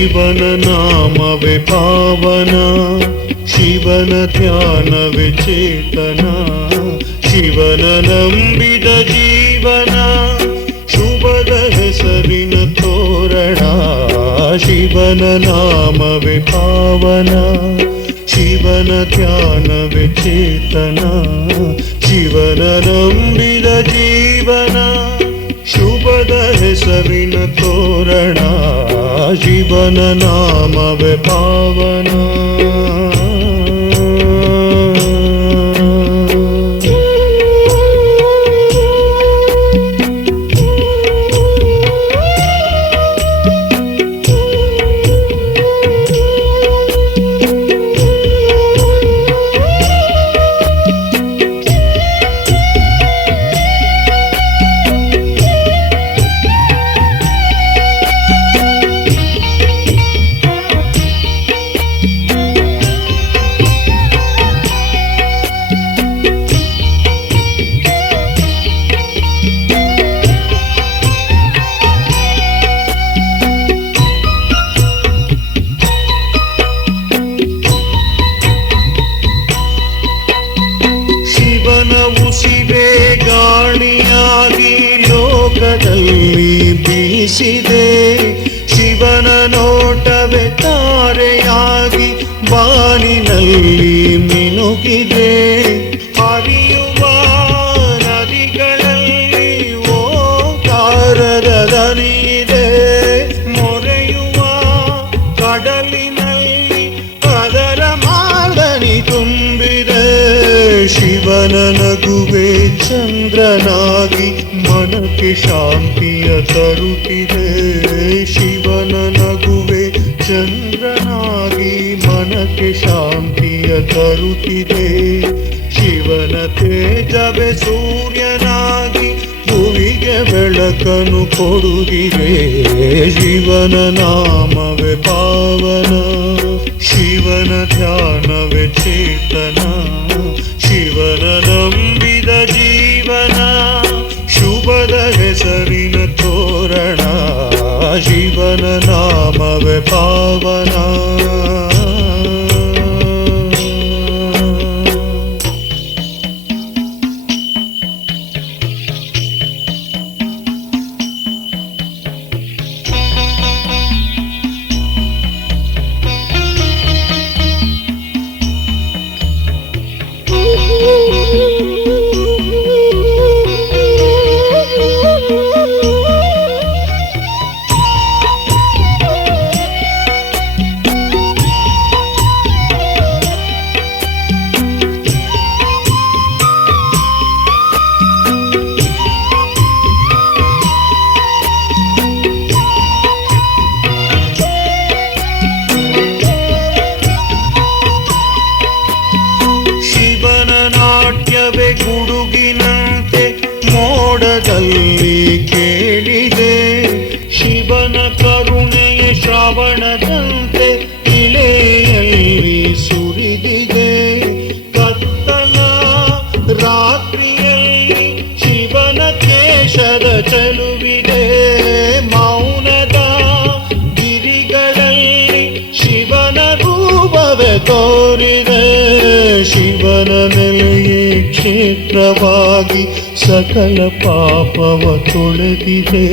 ಶಿವನ ನಾಮವೇ ಪಾವನ ಶಿವನ ಧ್ಯಾನವೇ ಚೇತನ ಶಿವನ ನಂಬಿದ ಜೀವನ ಶುಭದ ಹೆಸರಿನ ತೋರಣ ಶಿವನ ನಾಮವೇ ಪಾವನ ಶಿವನ ಧ್ಯಾನವೇ ಚೇತನ ಶಿವನ ನಂಬಿದ ಜೀವನ ಶುಭದ ಹೆಸರಿನ ತೋರಣ जीवन नाम पावना। ಲೋಕದಲ್ಲಿ ಬೀಸಿದೆ. ಶಿವನ ನೋಟವೇ ತಾರೆಯಾಗಿ ಬಾನಿನಲ್ಲಿ ಮಿನುಗಿದೆ. ಹರಿಯುವ ನದಿಗಳಲ್ಲಿ ಓಂಕಾರದ ದನಿಯಿದೆ. ಮೊರೆಯುವ ಕಡಲಿನಲ್ಲಿ ಶಿವನ ನಗುವೆ ಚಂದ್ರನಾಗಿ ಮನಕ್ಕೆ ಶಾಂತಿಯ ತರುತ್ತಿದೆ. ಶಿವನ ನಗುವೆ ಚಂದ್ರನಾಗಿ ಮನಕ್ಕೆ ಶಾಂತಿಯ ತರುತ್ತಿದೆ. ಶಿವನ ತೇಜವೇ ಸೂರ್ಯನಾಗಿ ಭುವಿಗೆ ಬೆಳಕನ್ನು ಕೊಡುತ್ತಿದೆ. ಶಿವನ ನಾಮವೇ ಪಾವನ. No. ಕರುಣೆಯ ಶ್ರವಣದಂತೆ ಇಳೆಯಲ್ಲಿ ಸುರಿದಿದೆ. ಕತ್ತಲ ರಾತ್ರಿಯಲ್ಲಿ ಶಿವನ ಕೇಶದ ಚಲುವಿದೆ. ಮೌನದ ಗಿರಿಗಳಲ್ಲಿ ಶಿವನ ರೂಪವೇ ತೋರಿದೆ. ಶಿವನ ನೆಲೆಯೇ ಕ್ಷೇತ್ರವಾಗಿ ಸಕಲ ಪಾಪವ ತೊಳೆದಿದೆ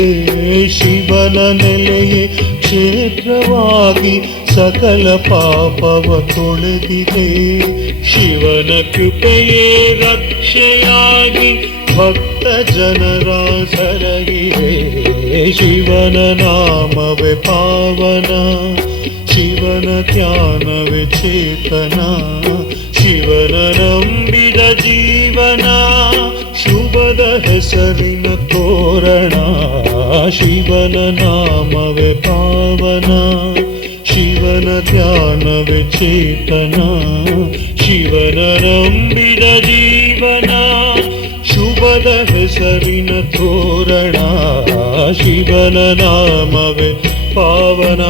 ಶಿವನ ನೆಲೆಯೇ ಕ್ಷೇತ್ರವಾಗಿ ಸಕಲ ಪಾಪವ ತೊಳೆದಿದೆ ಶಿವನ ಕೃಪೆಯೇ ರಕ್ಷೆಯಾಗಿ ಭಕ್ತ ಜನರ ಸರಗಿದೆ ಶಿವನ ನಾಮವೇ ಪಾವನ ಶಿವನ ಧ್ಯಾನವೇ ಚೇತನ ಶಿವನ ಹೆಸರಿನ ತೋರಣ ಶಿವನ ನಾಮವೇ ಪಾವನ ಶಿವನ ಧ್ಯಾನವೇ ಚೇತನ ಶಿವನ ನಂಬಿದ ಜೀವನ ಶುಭದ ಹೆಸರಿನ ತೋರಣ ಶಿವನ ನಾಮವೇ ಪಾವನ